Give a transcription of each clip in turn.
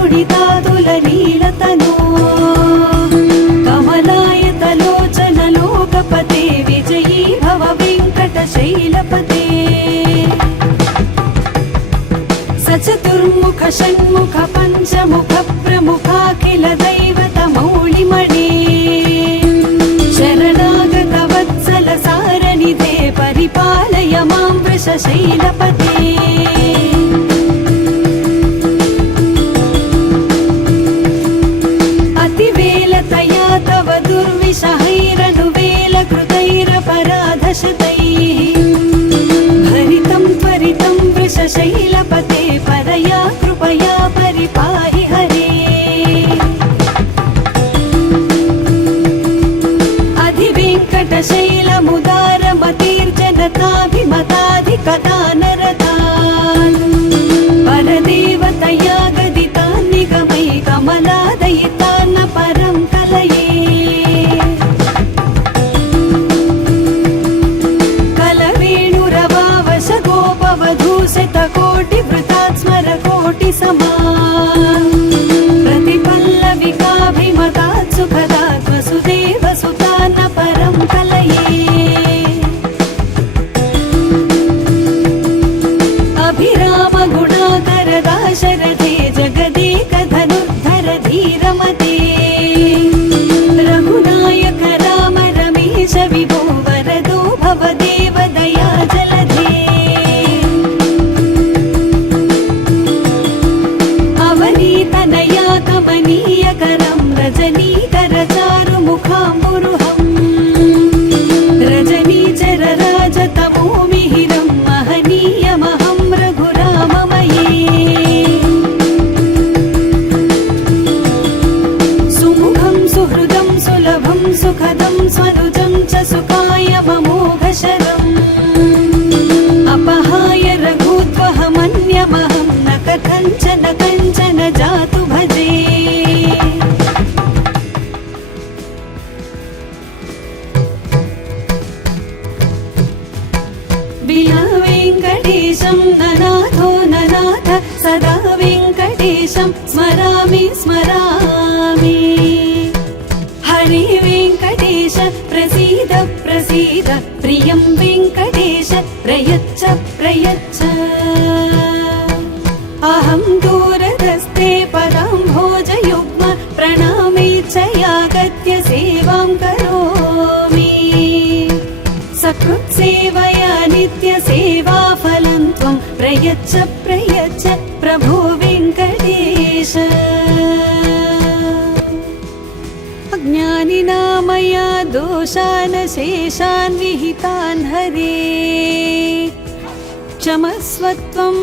दारुणितातुल नीलतनो कमलायतलोचन लोकपते विजयी भव वेङ्कटशैलपते सचतुर्मुख षण्मुख पञ्चमुख प्रमुखाखिल दैवत मौलिमणे शरणागत वत्सल सारनिधे परिपालय मां वृषशैलपते अतिवेलतया तव दुर्विषहैरनुवेलकृतैरपराधशतैः भरितं त्वरितं वृषशैलपते परया कृपया परिपाहि हरे अधिवेङ्कटशैलमुदारमतिर्जनताभिमताधिकदानरतान् परदेवतया गदितान् निगमै कमलादयितान्न परं कलये कलवेणुरवावश गोपवधूसितकोटिवृतात् स्मरकोटिसमान् प्रतिपल्लविकाभिमतात् सुखदात् वसुदेवसुतान्न परं कलये अभिराम गुणाकर दाशरथे जगदेकधनुर्धर धीरमते रघुनायक राम रमेश विभो वरदो भवदेव दया जलधे अवनीतनया कमनीयकरं रजनीकर चारुमुखाम्बुरुहम् रजनीचर राजतमो मिहिरं महनीयमहं रघुराममये सुमुखं सुहृदं सुलभं सुखदं स्वनुजं च सुखाय ममोघशरम् अपहाय रघुत्वहमन्यमहं न कथञ्चन कञ्चन जातु भजे विना वेङ्कटेशं ननाथो ननाथ सदा वेङ्कटेशं स्मरामि स्मरामि हरे वेङ्कटेश प्रसीद प्रसीद प्रियं वेङ्कटेश प्रयच्छ प्रयच्छ अहं दूरदस्ते पदाम्भोजयुग्म प्रणामेच्छयागत्य सेवां करोमि सकृत्सेवया नित्यसेवाफलं त्वं प्रयच्छ प्रयच्छ प्रभो वेङ्कटेश अज्ञानिना मया दोषान् शेषान् विहितान् हरे क्षमस्वत्वं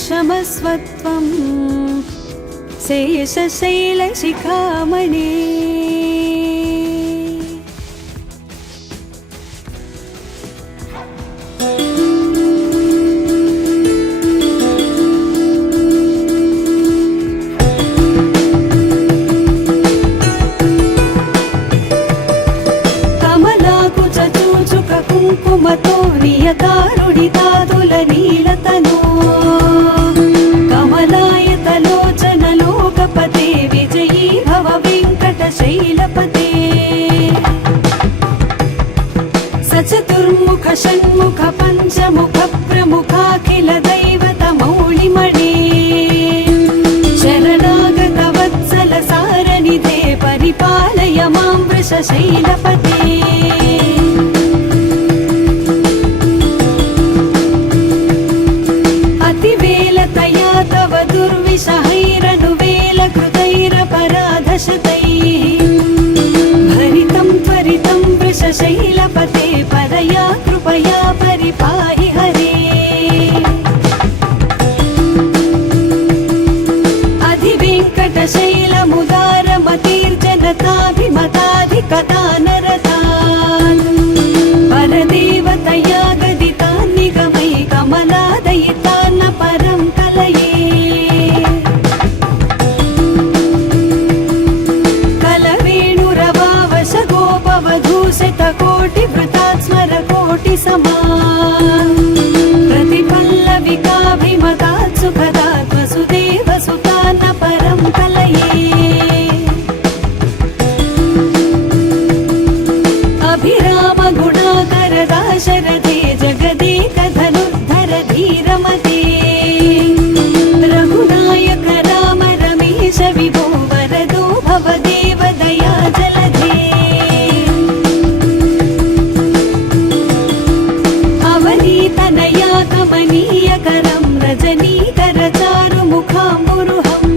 क्षमस्वत्वं शेषशैलशिखामणे कुङ्कुमतो नियतारुणितातुल नीलतनो कमलायतलोचन लोकपते विजयी भव वेङ्कटशैलपते सचतुर्मुख षण्मुख पञ्चमुख प्रमुखाखिल दैवत मौलिमणे शरणागत वत्सल सारनिधे परिपालय मां वृषशैलपते अतिवेलतया तव दुर्विषहैरनुवेलकृतैरपराधशतैः भरितं त्वरितं वृषशैलपते परया कृपया परिपाहि हरे अधिवेङ्कटशैलमुदारमतिर्जनताभिमताधिकदानरतान् परदेवतया गदितान् निगमै कमलादयितान्न परं कलये कलवेणुरवावश गोपवधूसितकोटिवृतात् स्मरकोटिसमान् प्रतिपल्लविकाभिमतात् सुखदात् वसुदेवसुतान्न परं रत्नाकरं रजनीकरचारुमुखाम्बुरुहम्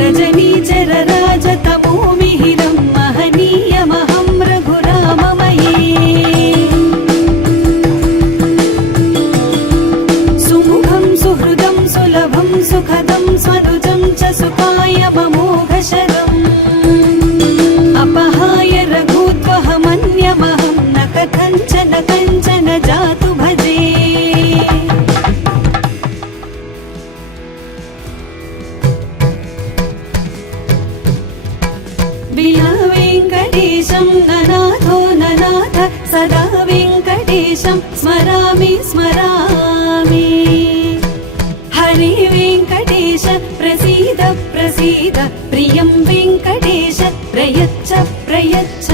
रजनीचरराजतमोमिहिरं महनीयमहं रघुराममये सुमुखं सुहृदं सुलभं सुखदं स्वनुजं च सुखायममोघशरम् अपहाय रघुत्वहमन्यमहं न कथञ्चन कञ्चन जातु भजे विना वेङ्कटेशं ननाथो ननाथ सदा वेङ्कटेशं स्मरामि स्मरामि हरे वेङ्कटेश प्रसीद प्रसीद प्रियं वेङ्कटेश प्रयच्छ प्रयच्छ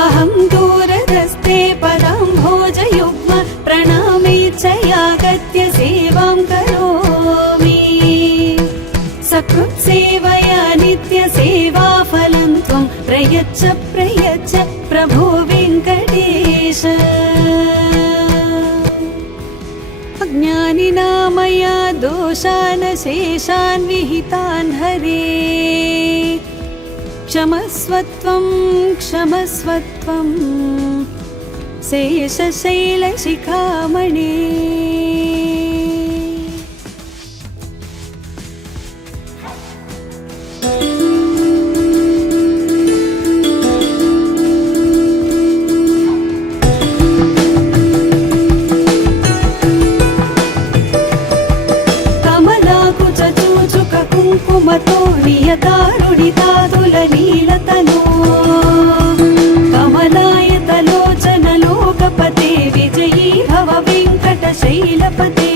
अहं दूरदस्ते पदाम्भोजयुग्म प्रणामे च यागत्य सेवां करोमि सकृत्सेवया नित्यसेवाफलं त्वं प्रयच्छ प्रयच्छ प्रभो वेङ्कटेश अज्ञानिना मया दोषान् शेषान् विहितान् हरे क्षमस्वत्वं क्षमस्वत्वं शेषशैलशिखामणे कुङ्कुमतो नियतारुणितातुलनीलतनो कमलायतलोचनलोकपते विजयी भव वेङ्कटशैलपते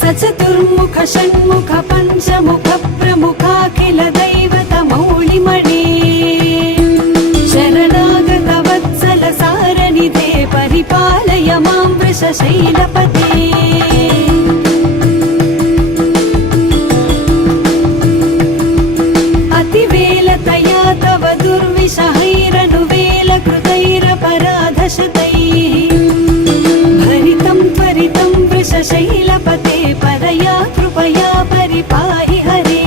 सचतुर्मुख षण्मुख पञ्चमुख प्रमुखाखिल दैवतमौलिमणे शरणागत वत्सल सारनिधे परिपालय मां वृषशैलपते शतैः भरितं त्वरितं वृषशैलपते परया कृपया परिपाहि हरे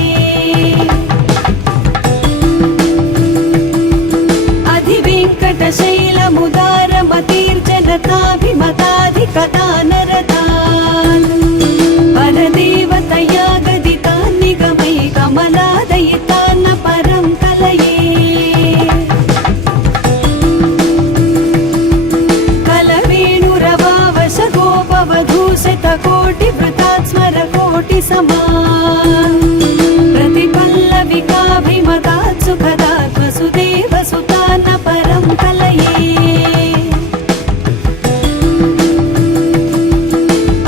अधिवेङ्कटशैलमुदारमतिर्जनताभिमताधिकदानरतान् परदेवतया गदितान् निगमै कमलादयितान् परं कलये कोटिवृतात् स्मर कोटिसमान् प्रतिपल्लविकाभिमतात् सुखदात् वसुदेव सुतान् परं कलये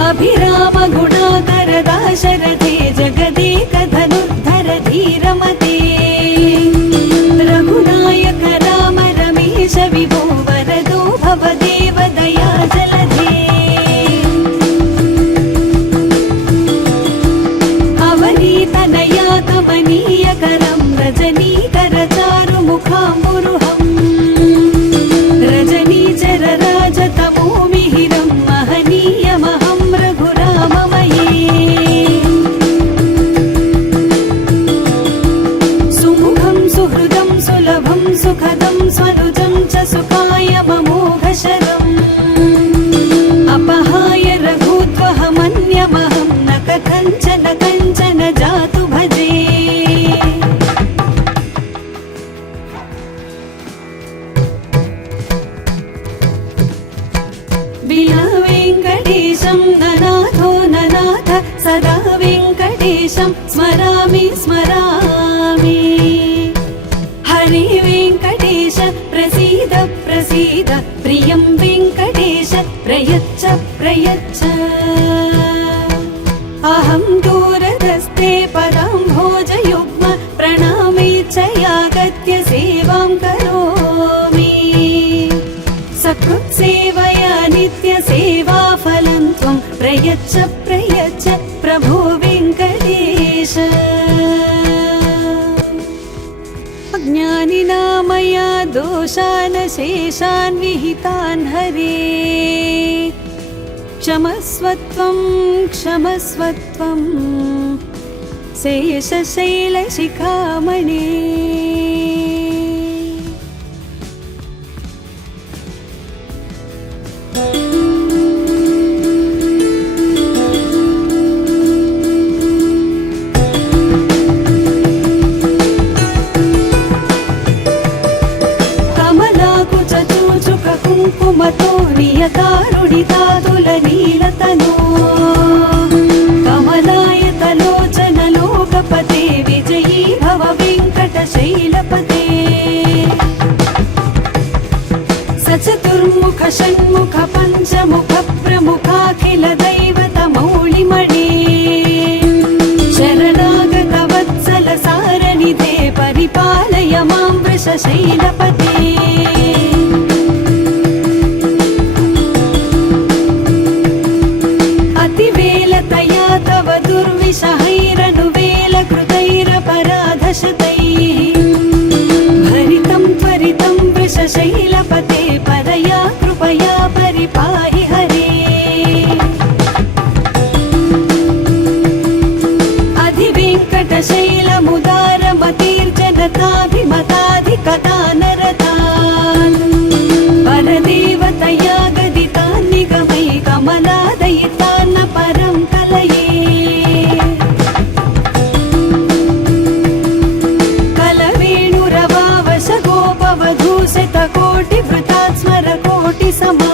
अभिराम गुणाकर दाशरथे जगदेकधनुर्धर धीरमते रघुनायक राम रमेश विभो वरदो भवदेव दया जलधे कमनीयकरं रजनीकरचारुमुखाम्बुरुहम् रजनीचरराजतमोमिहिरं महनीयमहं रघुराममये सुमुखं सुहृदं सुलभं सुखदं स्वनुजं च सुखायममोघशरम् अपहाय रघुत्वहमन्यमहं न कथञ्चन कञ्चन जातु भजे विना वेङ्कटेशं ननाथो ननाथ सदा वेङ्कटेशं स्मरामि स्मरामि हरे वेङ्कटेश प्रसीद प्रसीद प्रियं वेङ्कटेश प्रयच्छ प्रयच्छ अहं दूरदस्ते पदाम्भोजयुग्म प्रणामे च यागत्य सेवां करोमि सकृत्सेवया नित्यसेवाफलं त्वं प्रयच्छ प्रयच्छ प्रभो वेङ्कटेश अज्ञानिना मया दोषान् शेषान् विहितान् हरे क्षमस्वत्वं क्षमस्वत्वं शेषशैलशिखामणे కుంకుమతో నియతారుణితాతులనీలతనో కమలాయతలోచన లోకపతే విజయీ భవ వెంకటశైలపతే సచతుర్ముఖ షణ్ముఖ పంచముఖ ప్రముఖాఖిల దైవత మౌళిమణే శరణాగత వత్సల సారనిధే పరిపాలయ మాం వృషశైలపతే भरितं त्वरितं वृषशैलपते परया कृपया परिपाहि हरे अधिवेङ्कटशैलमुदारमतिर्जनताभिमताधिकतानरतान् परदेवतया गदितान् निगमै कमलादयितान्न परं कलये कोटिवृतात् स्मर कोटिसमा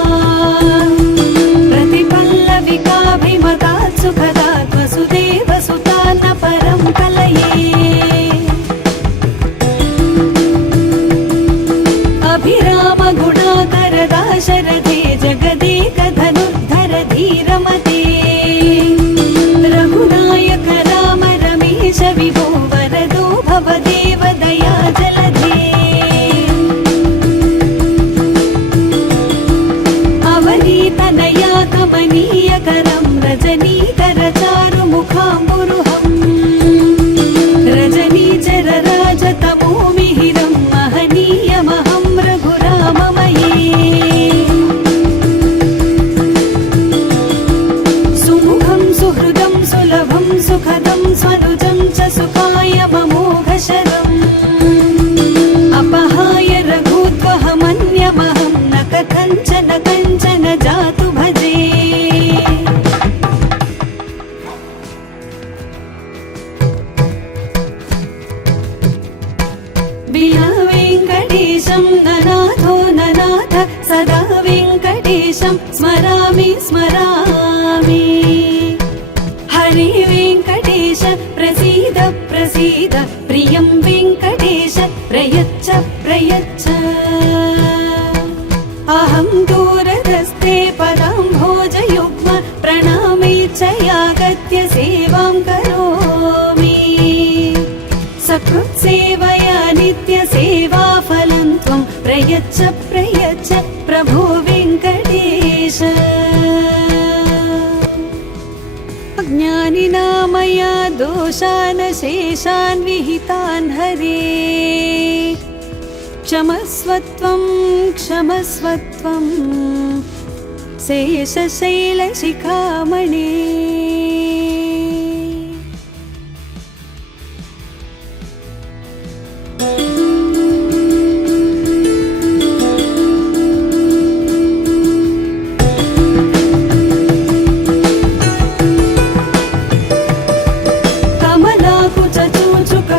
प्रतिपल्लविकाभिमतात् सुखदात् वसुदेवसुतान्न परं कलये अभिरामगुणाकर दाशरथे जगदेकधनुर्धर धीरमते रघुनायक राम रमेश विभो वरदो भवदेव दया जलधे तनया कमनीयकरं रजनीकर चारुमुखाम्बुरुहं रजनीचर राजतमो मिहिरं महनीयमहं रघुराममये सुमुखं सुहृदं सुलभं सुखदं स्वनुजं च सुखाय ममोघशरम् अपहाय रघुत्वहमन्यमहं न कथञ्चन कञ्चन जातु भजे विना वेङ्कटेशं ननाथो ननाथ सदा वेङ्कटेशं स्मरामि स्मरामि हरे वेङ्कटेश प्रसीद प्रसीद प्रियं वेङ्कटेश प्रयच्छ प्रयच्छ अहं दूरदस्ते पदाम्भोजयुग्म प्रणामेच्छयागत्य सेवां करोमि सकृत्सेवया नित्यसेवाफलं त्वं प्रयच्छ प्रयच्छ प्रभो वेङ्कटेश अज्ञानिना मया दोषान् शेषान् विहितान् हरे क्षमस्वत्वं क्षमस्वत्वं शेषशैलशिखामणे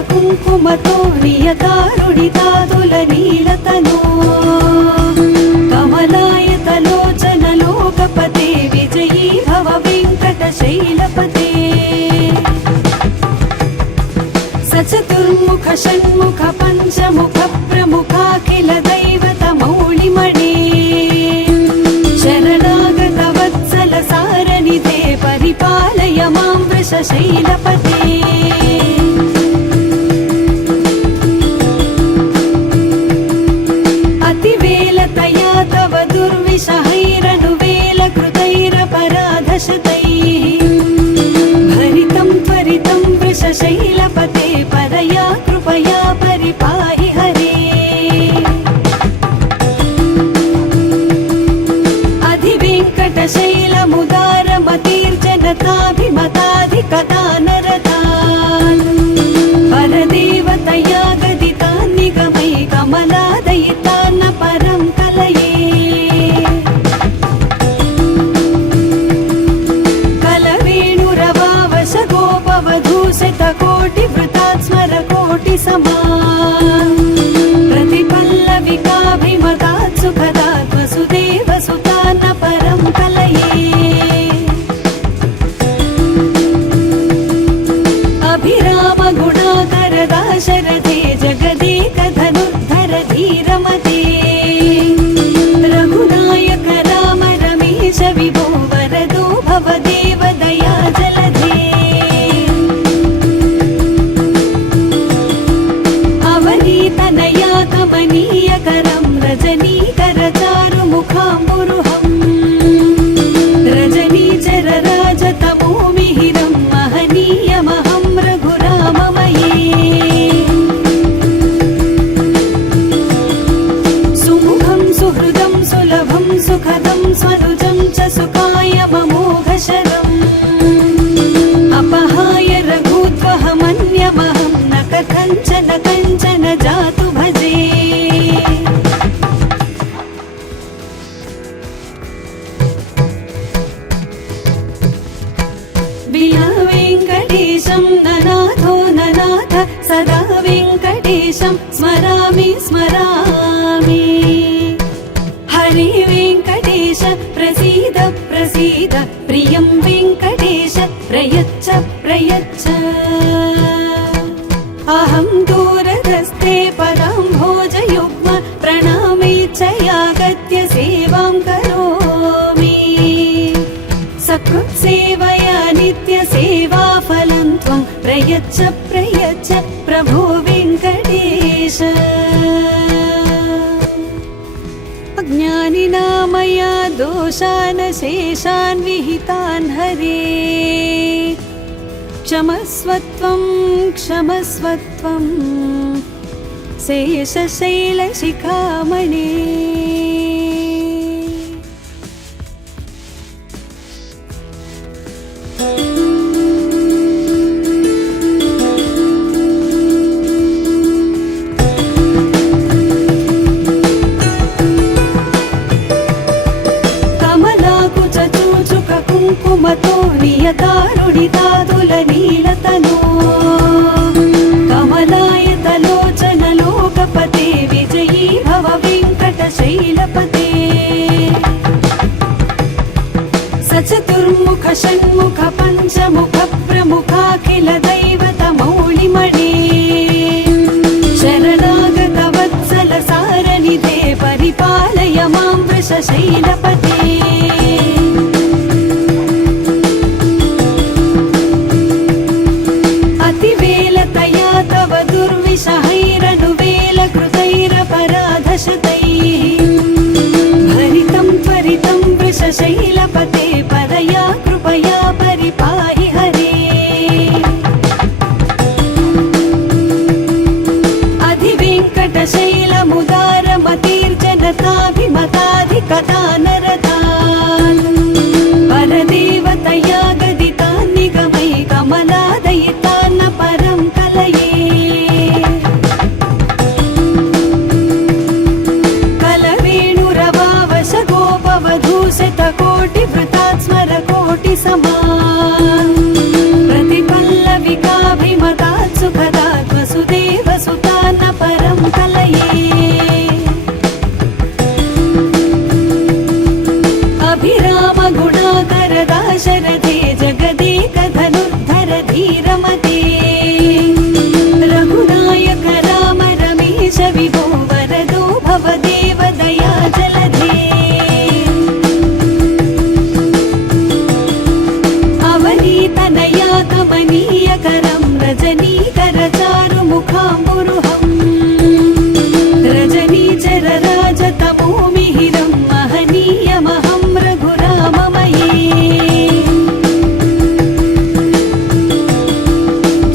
कुङ्कुमतो नियतारुणितातुलनीलतनो कमलायतलोचन लोकपते विजयी भव वेङ्कटशैलपते सचतुर्मुख षण्मुख पञ्चमुख प्रमुखाखिल दैवत मौळिमणे शरणागत वत्सल सारनिधे परिपालय मां वृषशैलपते भरितं त्वरितं वृषशैलपते परया कृपया परिपाहि हरे धीरमते रघुनायक राम रमेश विभो वरदो भवदेव दया जलधे अवनीतनया कमनीयकरं रजनीकर चारुमुखाम्बुरुहं रजनीचर राजतमो मिहिरं महनीयमहं रघुराममये सुमुखं सुहृदं सुलभं सुखदं स्वनुजं च सुखायममोघशरम् अपहाय रघुत्वहमन्यमहं न कथञ्चन कञ्चन जातु भजे विना वेङ्कटेशं ननाथो ननाथ सदा वेङ्कटेशं स्मरामि स्मरामि हरे वेङ्कटेश प्रसीद प्रसीद प्रियं वेङ्कटेश प्रयच्छ प्रयच्छ अहं दूरदस्ते पदाम्भोजयुग्म प्रणामेच्छयागत्य सेवां करोमि सकृत्सेवया नित्यसेवाफलं त्वं प्रयच्छ प्रयच्छ प्रभो वेङ्कटेश अज्ञानिना मया दोषान् शेषान् विहितान् हरे क्षमस्वत्वं क्षमस्वत्वं शेषशैलशिखामणे कुङ्कुमतो नियतारुणितातुलनीलतनो कमलायतलोचन लोकपते विजयी भव वेङ्कटशैलपते सचतुर्मुख षण्मुख पञ्चमुख प्रमुखाखिल दैवतमौलिमणे शरणागत वत्सल सारनिधे परिपालय मां वृषशैलपते भरितं त्वरितं वृषशैलपते परया कृपया परिपाहि हरे अधिवेङ्कटशैलमुदारमतिर्जनताभिमताधिकदानरतान् परदेवतया गदितान् निगमै कमलादयितान्न परं कलये कोटिवृतात् स्मरकोटिसमान् प्रतिपल्लविकाभिमतात् सुखदात् वसुदेवसुतान्न परं कलये अभिरामगुणाकर दाशरथे जगदेकधनुर्धर धीरमते रघुनायक राम रमेश विभो वरदो भवदेव दया जलधे तनया कमनीयकरं रजनीकर चारुमुखाम्बुरुहं रजनीचर राजतमो मिहिरं महनीयमहं रघुराममये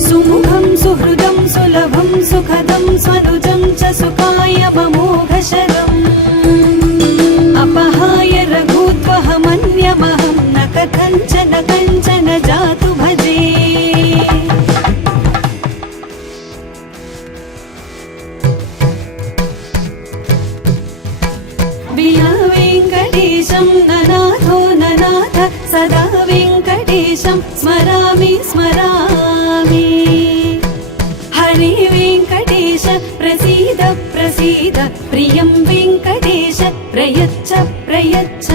सुमुखं सुहृदं सुलभं सुखदं स्वनुजं च सुखायममोघशरम् अपहाय रघुत्वहमन्यमहं न कथञ्चन कञ्चन जातु भजे विना वेङ्कटेशं ननाथो ननाथ सदा वेङ्कटेशं स्मरामि स्मरामि हरे वेङ्कटेश प्रसीद प्रसीद प्रियं वेङ्कटेश प्रयच्छ प्रयच्छ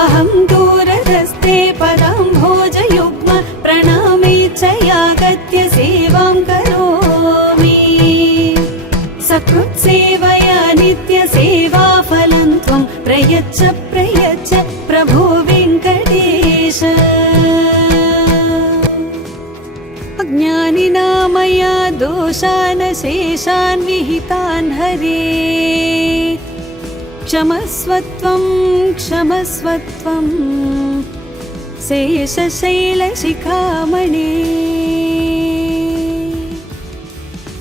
अहं दूरदस्ते पदाम्भोजयुग्म प्रणामेच्छयागत्य सेवां करोमि शेषान् विहितान् हरे क्षमस्वत्वं क्षमस्वत्वं शेषशैलशिखामणे